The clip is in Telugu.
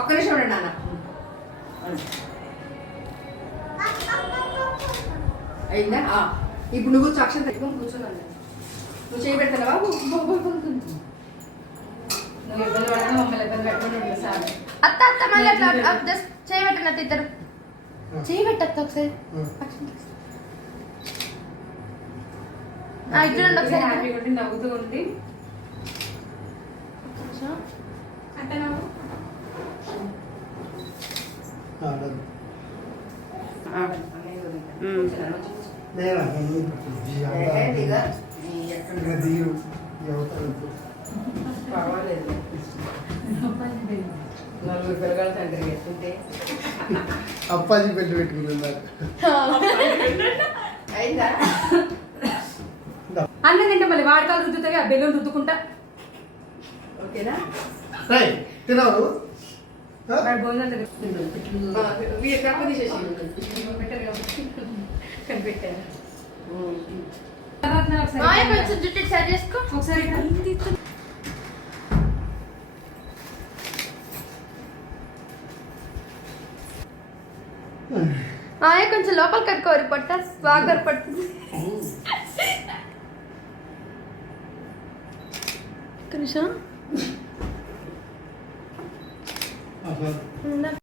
ఒక్క నిమిషం ఉండండి నాన్న. అయిందా? ఇప్పుడు నువ్వు సాక్షాత్ పెట్టుకొని కూర్చోవాలి. నువ్వు చేయి పెడతావా? నువ్వు ఇబ్బంది పడతా మమ్మల్ని ఇబ్బంది పెట్టుకుని ఉంటుంది సార్. అత్త అత్త మళ్ళీ అట్లా జస్ట్ చేయబెట్టనట్టు ఇద్దరు చేయబెట్టత్త ఒకసారి ఇద్దరు ఒకసారి హ్యాపీగా ఉండి నవ్వుతూ ఉండి అంటే నవ్వు పర్వాలేదు. నలుగురు పిల్లగాల తండ్రి ఎత్తుంటే అప్పాజీ పెళ్లి పెట్టుకున్నారు. అయిందా? అన్నం తింటే మళ్ళీ వాడకాలు రుద్దుతాయి, ఆ బెల్లం రుద్దుకుంటా. ఓకేనా? తినవు భోజనం తక్కువ తీసేసి కనిపెట్టాను. కొంచెం జుట్టు సెట్ చేసుకో ఒకసారి కొంచెం లోపల కట్టుకోవాలి పట్ట బాగా పడుతుంది నిమిషం